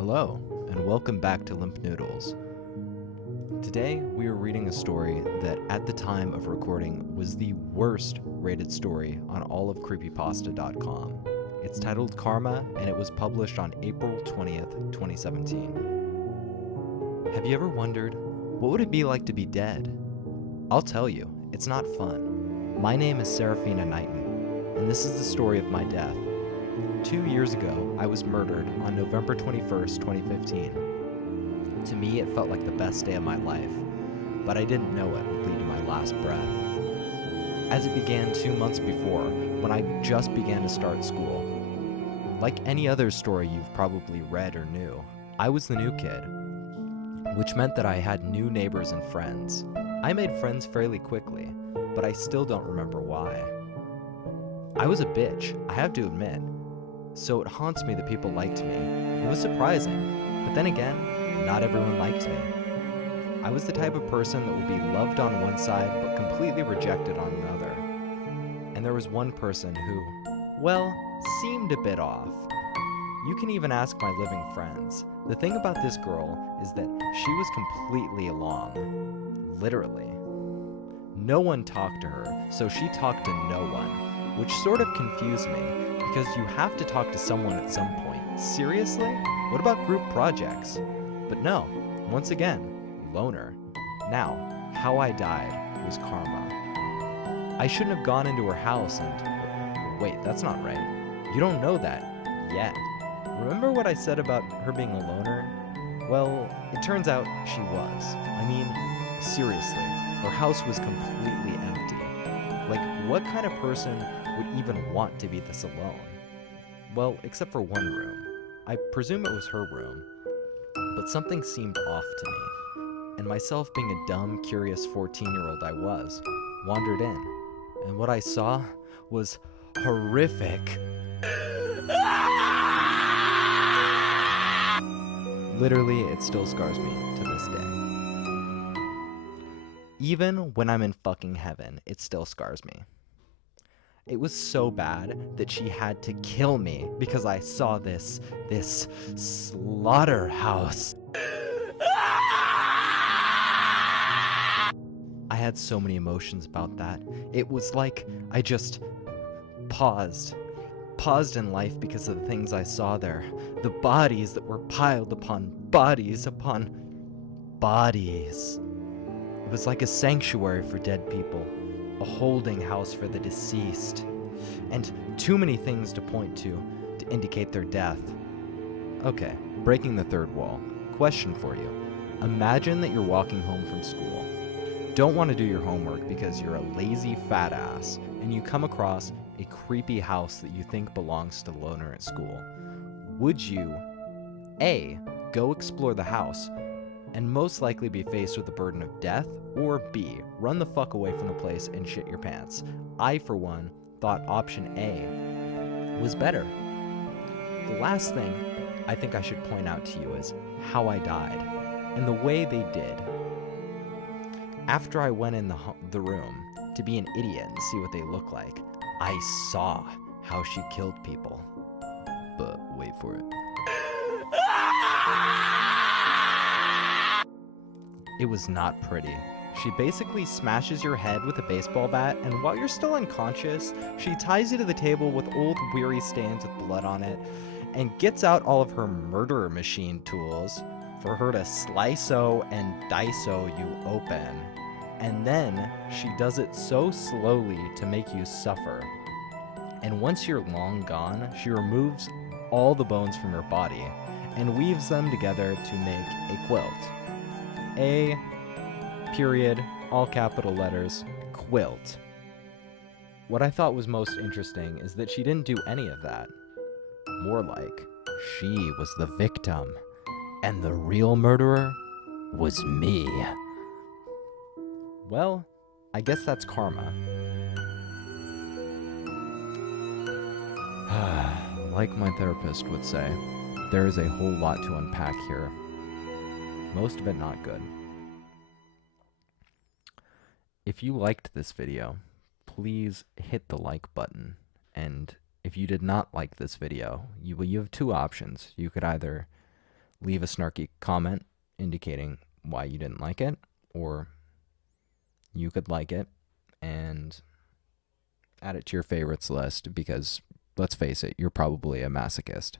Hello, and welcome back to Limp Noodles. Today, we are reading a story that, at the time of recording, was the worst rated story on all of Creepypasta.com. It's titled Karma, and it was published on April 20th, 2017. Have you ever wondered, what would it be like to be dead? I'll tell you, it's not fun. My name is Seraphina Knighton, and this is the story of my death. 2 years ago, I was murdered on November 21st, 2015. To me, it felt like the best day of my life, but I didn't know it would lead to my last breath. As it began 2 months before, when I just began to start school. Like any other story you've probably read or knew, I was the new kid, which meant that I had new neighbors and friends. I made friends fairly quickly, but I still don't remember why. I was a bitch, I have to admit. So it haunts me that people liked me. It was surprising, but then again, not everyone liked me. I was the type of person that would be loved on one side, but completely rejected on another. And there was one person who, well, seemed a bit off. You can even ask my living friends. The thing about this girl is that she was completely alone. Literally. No one talked to her, so she talked to no one, which sort of confused me. Because you have to talk to someone at some point. Seriously? What about group projects? But no, once again, loner. Now, how I died was karma. I shouldn't have gone into her house and... Wait, that's not right. You don't know that yet. Remember what I said about her being a loner? Well, it turns out she was. I mean, seriously, her house was completely empty. Like, what kind of person would even want to be this alone? Well, except for one room. I presume it was her room. But something seemed off to me. And myself being a dumb, curious 14-year-old I was, wandered in. And what I saw was horrific. Literally, it still scars me to this day. Even when I'm in fucking heaven, it still scars me. It was so bad that she had to kill me because I saw this slaughterhouse. I had so many emotions about that. It was like I just paused in life because of the things I saw there. The bodies that were piled upon bodies upon bodies. It was like a sanctuary for dead people. A holding house for the deceased, and too many things to point to indicate their death. Okay, breaking the third wall. Question for you. Imagine that you're walking home from school. Don't want to do your homework because you're a lazy fat ass, and you come across a creepy house that you think belongs to the loner at school. Would you, A, go explore the house, and most likely be faced with the burden of death, or B, run the fuck away from the place and shit your pants? I, for one, thought option A was better. The last thing I think I should point out to you is how I died, and the way they did. After I went in the room to be an idiot and see what they look like, I saw how she killed people. But wait for it. It was not pretty. She basically smashes your head with a baseball bat, and while you're still unconscious, she ties you to the table with old weary stains with blood on it, and gets out all of her murder machine tools for her to slice-o and dice-o you open. And then she does it so slowly to make you suffer. And once you're long gone, she removes all the bones from your body and weaves them together to make a quilt. A, period, all capital letters, quilt. What I thought was most interesting is that she didn't do any of that. More like, she was the victim, and the real murderer was me. Well, I guess that's karma. Like my therapist would say, there is a whole lot to unpack here. Most of it not good. If you liked this video, please hit the like button. And if you did not like this video, you have two options. You could either leave a snarky comment indicating why you didn't like it, or you could like it and add it to your favorites list because, let's face it, you're probably a masochist.